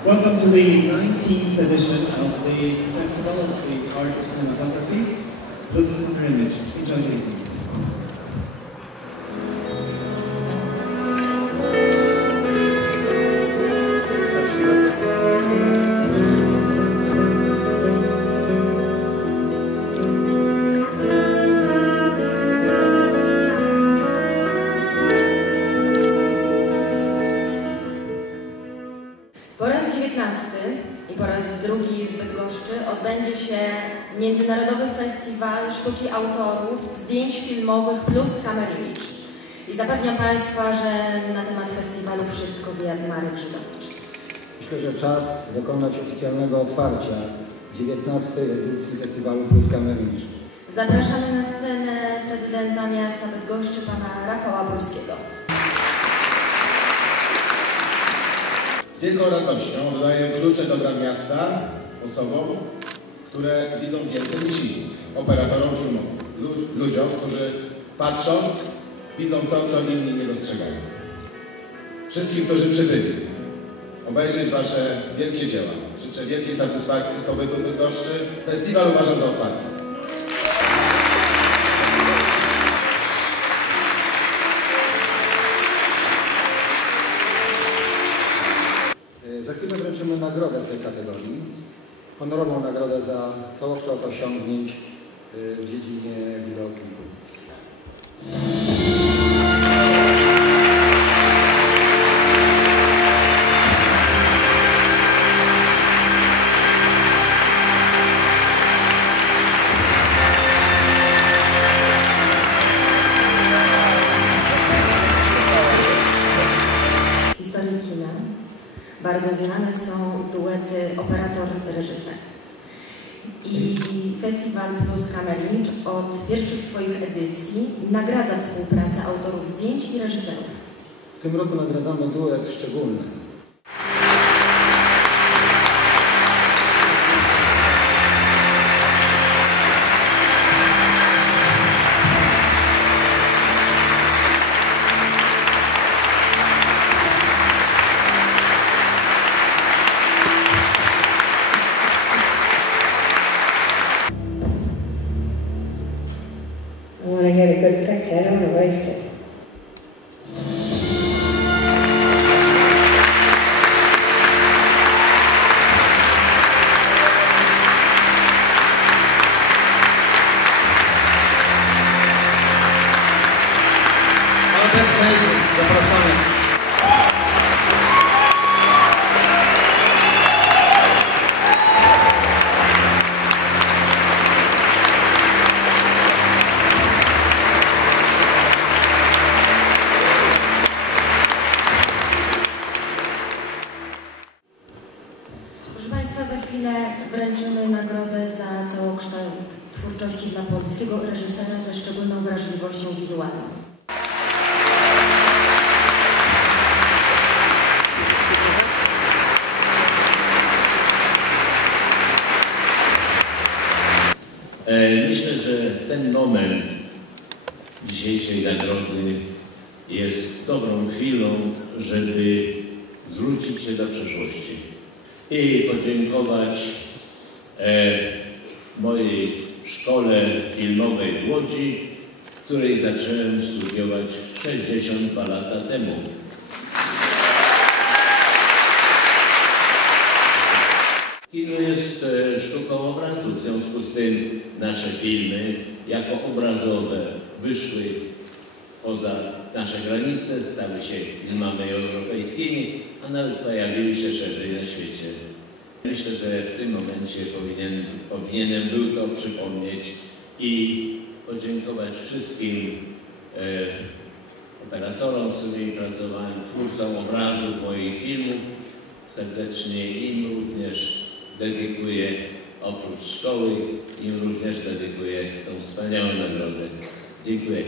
Welcome to the 19th edition of the Festival of the Art of Cinematography, and Image. Enjoy evening. Po raz 19 i po raz drugi w Bydgoszczy odbędzie się Międzynarodowy Festiwal Sztuki Autorów Zdjęć Filmowych plus Image. I zapewniam Państwa, że na temat festiwalu wszystko wie Marek Żydowicz. Myślę, że czas dokonać oficjalnego otwarcia 19. edycji Festiwalu Plus Kamericz. Zapraszamy na scenę prezydenta miasta Bydgoszczy, pana Rafała Brulskiego. Wielką radością oddaję klucze dobra miasta osobom, które widzą więcej niż inni, operatorom filmowym, lu- ludziom, którzy patrząc widzą to, co inni nie dostrzegają. Wszystkim, którzy przybyli, obejrzeć Wasze wielkie dzieła. Życzę wielkiej satysfakcji z pobytu Bydgoszczy. Festiwal uważam za otwarty. Chwilę wręczymy nagrodę w tej kategorii. Honorową nagrodę za całokształt osiągnięć e, w dziedzinie wideoklipu. Bardzo znane są duety operator-reżyser. I Festiwal Plus Image od pierwszych swoich edycji nagradza współpracę autorów zdjęć i reżyserów. W tym roku nagradzamy duet szczególny. Want a good picture. I don't want to waste it. Zapraszamy. Chwilę wręczymy nagrodę za całokształt twórczości dla polskiego reżysera ze szczególną wrażliwością wizualną. E, Myślę, że ten moment dzisiejszej nagrody jest dobrą chwilą, żeby zwrócić się do przeszłości i podziękować e, mojej szkole filmowej w Łodzi, w której zacząłem studiować 62 lata temu. Kino jest e, sztuką obrazu, w związku z tym nasze filmy jako obrazowe wyszły poza nasze granice, stały się filmami europejskimi, a nawet pojawiły się szerzej na świecie. Myślę, że w tym momencie powinien, powinienem był to przypomnieć i podziękować wszystkim e, operatorom, z którymi pracowałem, twórcom obrazów moich filmów. Serdecznie im również dedykuję, oprócz szkoły, im również dedykuję tą wspaniałą nagrodę. Dziękuję.